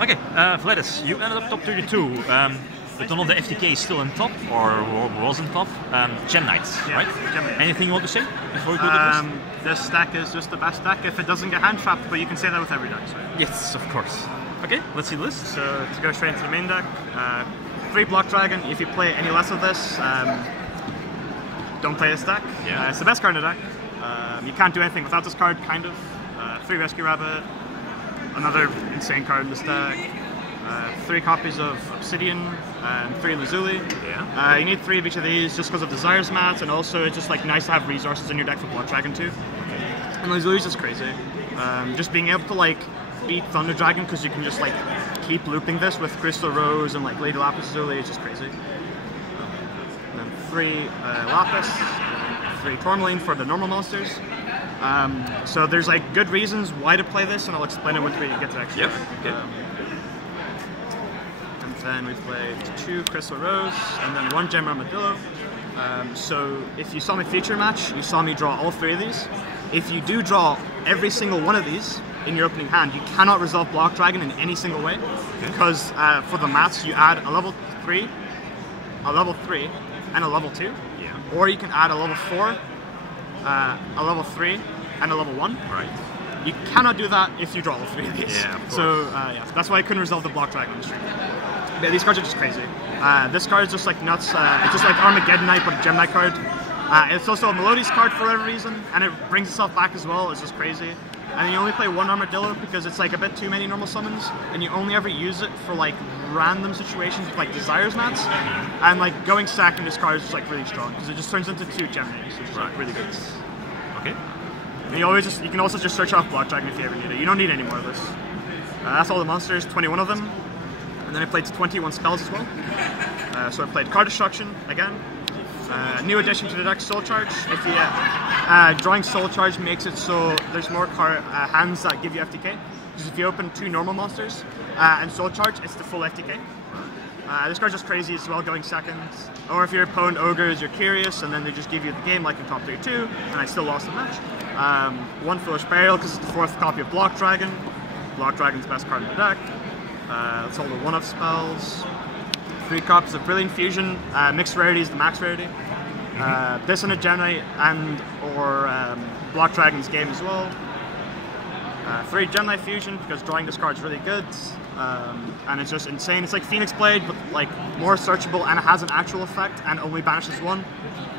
Okay, Vladis, you ended up top 32. But none of the FTK is still in top, or was in top. Gem Knights, right? Gem Knights. Anything you want to say before we go to this? This deck is just the best deck if it doesn't get hand trapped, but you can say that with every deck. So. Yes, of course. Okay, let's see the list. So to go straight into the main deck, 3 Block Dragon. If you play any less of this, don't play this deck. Yeah. It's the best card in the deck. You can't do anything without this card, kind of. 3 Rescue Rabbit, another insane card in this deck. 3 copies of Obsidian and 3 Lazuli. Yeah. You need 3 of each of these just because of Desires mats, and also it's just like nice to have resources in your deck for Block Dragon too. And Lazuli's just crazy. Just being able to like beat Thunder Dragon because you can just like keep looping this with Crystal Rose and like Lady Lapis Lazuli is just crazy. And then 3 Lapis, 3 Tourmaline for the normal monsters. So there's like good reasons why to play this, and I'll explain it once we get to the extra. Yep. Okay. Then we played 2 Crystal Rose, and then 1 Gem Armadillo. So if you saw my feature match, you saw me draw all 3 of these. If you do draw every single one of these in your opening hand, you cannot resolve Block Dragon in any single way, because for the mats you add a level 3, a level 3, and a level 2. Yeah. Or you can add a level 4, a level 3, and a level 1. Right. You cannot do that if you draw all 3 of these. Yeah, of course. So yeah, that's why I couldn't resolve the Block Dragon on the stream. Yeah, these cards are just crazy. This card is just like nuts. It's just like Armageddon Knight, but a Gem Knight card. It's also a Melodies card for whatever reason, and it brings itself back as well. It's just crazy. And then you only play 1 Armadillo because it's like a bit too many normal summons, and you only ever use it for like random situations with like Desires mats. And like going second, this card is just like really strong because it just turns into 2 Gem Knights, which is like really good. Okay. And you can also just search off Block Dragon if you ever need it. You don't need any more of this. That's all the monsters, 21 of them. And then I played 21 spells as well. So I played Card Destruction again. New addition to the deck, Soul Charge. If you drawing Soul Charge makes it so there's more hands that give you FTK. Because if you open 2 normal monsters and Soul Charge, it's the full FTK. This card's just crazy as well, going second. Or if your opponent ogres, you're curious, and then they just give you the game like in top 32, and I still lost the match. 1 Foolish Burial because it's the 4th copy of Block Dragon. Block Dragon's best card in the deck. That's all the 1-of spells. 3 copies of Brilliant Fusion. Mixed rarity is the max rarity. This and a Gem Knight and or Block Dragon's game as well. 3 Gem Knight Fusion because drawing this card is really good. And it's just insane. It's like Phoenix Blade, but like more searchable, and it has an actual effect and only banishes 1.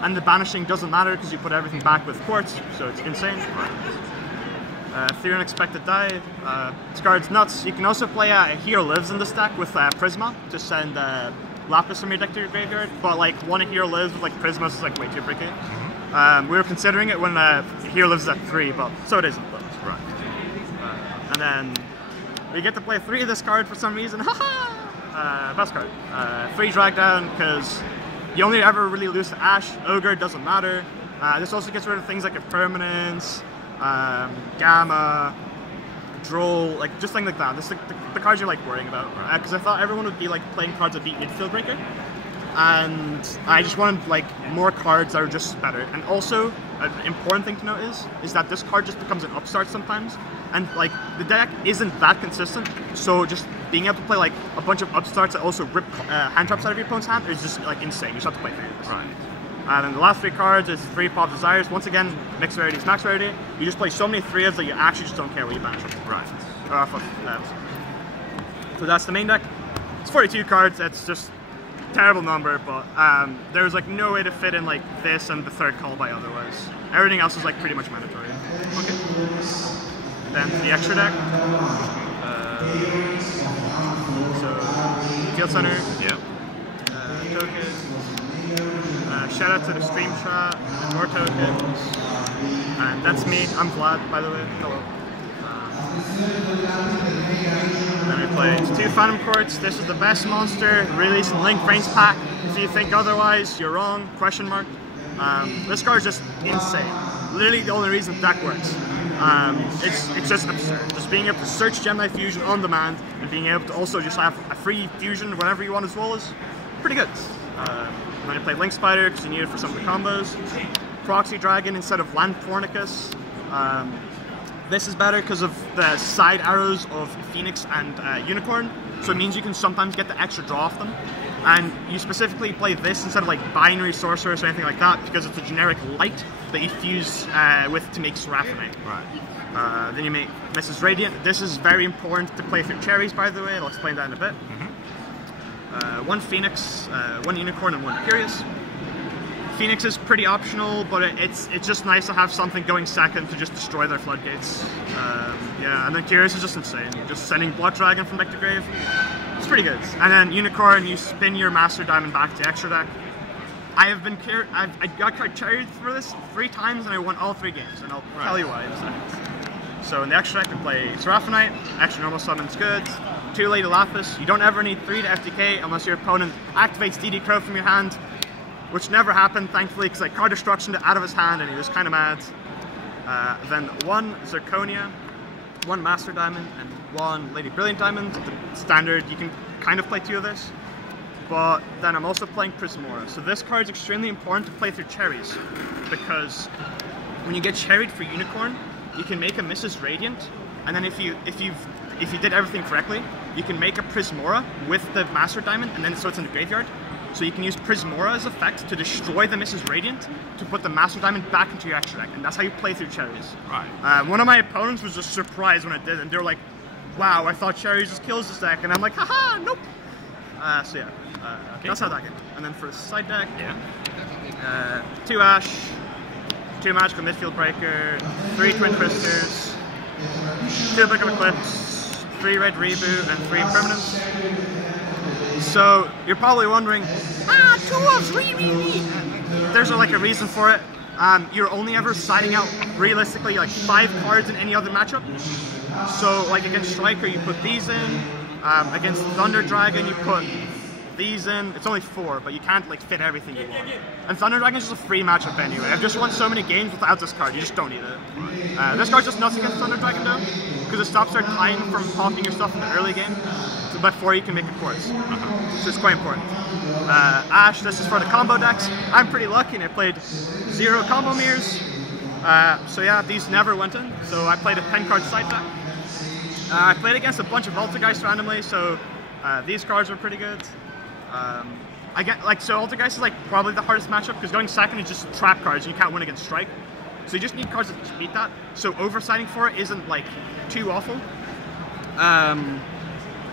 And the banishing doesn't matter because you put everything back with Quartz, so it's insane. 3 Unexpected Die. This card's nuts. You can also play Hero Lives in this deck with Prisma to send Lapis from your deck to your graveyard, but like 1 Hero Lives with like Prisma is like way too bricky. We were considering it when Hero Lives is at 3, but so it isn't. But. Right. And then we get to play 3 of this card for some reason. Best card. 3 Drag Down because you only ever really lose to Ash. Ogre doesn't matter. This also gets rid of things like Impermanence, Gamma, Droll, like just things like that. This is the cards you're like worrying about. Because I thought everyone would be like playing cards that beat Midfield Breaker, and I just wanted like more cards that are just better. And also, an important thing to note is that this card just becomes an upstart sometimes, and like the deck isn't that consistent. So just being able to play like a bunch of upstarts that also rip hand traps out of your opponent's hand is just like insane. You just have to play favorites. Right. And then the last 3 cards is 3 Pop Desires. Once again, mixed rarity is max rarity. You just play so many 3s that you actually just don't care what you banish them. Right. So that's the main deck. It's 42 cards. It's just a terrible number, but there's like no way to fit in like this and the 3rd call by otherwise. Everything else is like pretty much mandatory. Okay. Then the extra deck. So Field Center. Yeah. Tokens. Shout out to the stream chat, more tokens, and that's me. I'm Vlad, by the way. Hello. Then we played 2 Phantom Courts. This is the best monster. Release in Link Brains Pack. If you think otherwise, you're wrong. Question mark. This card is just insane. Literally the only reason the deck works. It's just absurd. Just being able to search Gem Knight Fusion on demand and being able to also just have a free fusion whenever you want as well is pretty good. Then I played Link Spider because you need it for some of the combos. Proxy Dragon instead of Land Pornicus. this is better because of the side arrows of Phoenix and Unicorn, so it means you can sometimes get the extra draw off them. And you specifically play this instead of like binary sorcerers or anything like that because it's a generic light that you fuse with to make Seraphonite. Right. Then you make Mrs. Radiant. This is very important to play through cherries, by the way. I'll explain that in a bit. One Phoenix, one Unicorn, and one Curious. Phoenix is pretty optional, but it's just nice to have something going second to just destroy their floodgates. Yeah, and then Curious is just insane. Just sending Blood Dragon from deck to grave. It's pretty good. And then Unicorn, you spin your Master Diamond back to extra deck. I got carried through this 3 times and I won all 3 games, and I'll tell you why in a second. So in the extra deck we play Seraphonite, extra normal summon's good, 2 Lady Lapis. You don't ever need 3 to FTK unless your opponent activates DD Crow from your hand, which never happened, thankfully, because I card destruction out of his hand and he was kind of mad. Then 1 Zirconia, 1 Master Diamond, and 1 Lady Brilliant Diamond. The standard, you can kind of play 2 of this. But then I'm also playing Prismora. So this card is extremely important to play through cherries, because when you get cherried for Unicorn, you can make a Mrs. Radiant, and then if you did everything correctly, you can make a Prismora with the Master Diamond, and then so it's in the graveyard. So you can use Prismora's effect to destroy the Mrs. Radiant to put the Master Diamond back into your extra deck, and that's how you play through cherries. Right. One of my opponents was just surprised when I did, and they were like, "Wow, I thought cherries just kills this deck," and I'm like, "Haha, nope." So yeah, okay. That's how that game. And then for the side deck, 2 Ash, 2 Magical Midfield Breaker, 3 Twin Twisters, 2 Book of Eclipse, 3 Red Reboot, and 3 Impermanence. So you're probably wondering, 2 of 3. There's like a reason for it. You're only ever siding out realistically like 5 cards in any other matchup. So like against Striker, you put these in. Against Thunder Dragon, you put these in. It's only 4, but you can't like fit everything you want. And Thunder Dragon is just a free matchup anyway. I've just won so many games without this card. You just don't need it. This card's just nuts against Thunder Dragon though, because it stops our time from popping your stuff in the early game. So before you can make a Chorus. So it's quite important. Ash, this is for the combo decks. I'm pretty lucky and I played 0 combo mirrors. So yeah, these never went in. So I played a 10-card side deck. I played against a bunch of Altergeist randomly, so these cards were pretty good. So Altergeist is like probably the hardest matchup because going second is just trap cards and you can't win against Strike. So you just need cards that just beat that. So oversighting for it isn't like too awful.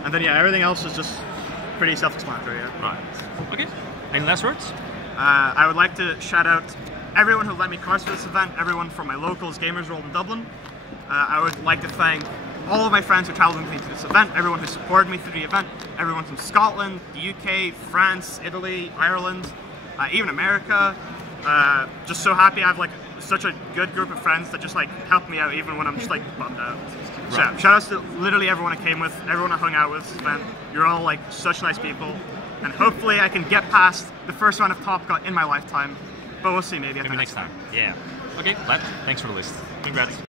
And then yeah, everything else is just pretty self-explanatory. Yeah. Right. Okay. Any last words? I would like to shout out everyone who lent me cards for this event, everyone from my locals Gamers World in Dublin. I would like to thank all of my friends who traveled with me to this event, everyone who supported me through the event, everyone from Scotland, the UK, France, Italy, Ireland, even America. Just so happy I have like such a good group of friends that just like help me out even when I'm just like bummed out. Right. So yeah, shout outs to literally everyone I came with, everyone I hung out with this event. You're all like such nice people, and hopefully I can get past the first round of Top Cut in my lifetime, but we'll see, maybe next time. Yeah. Okay, Vlad, thanks for the list. Congrats.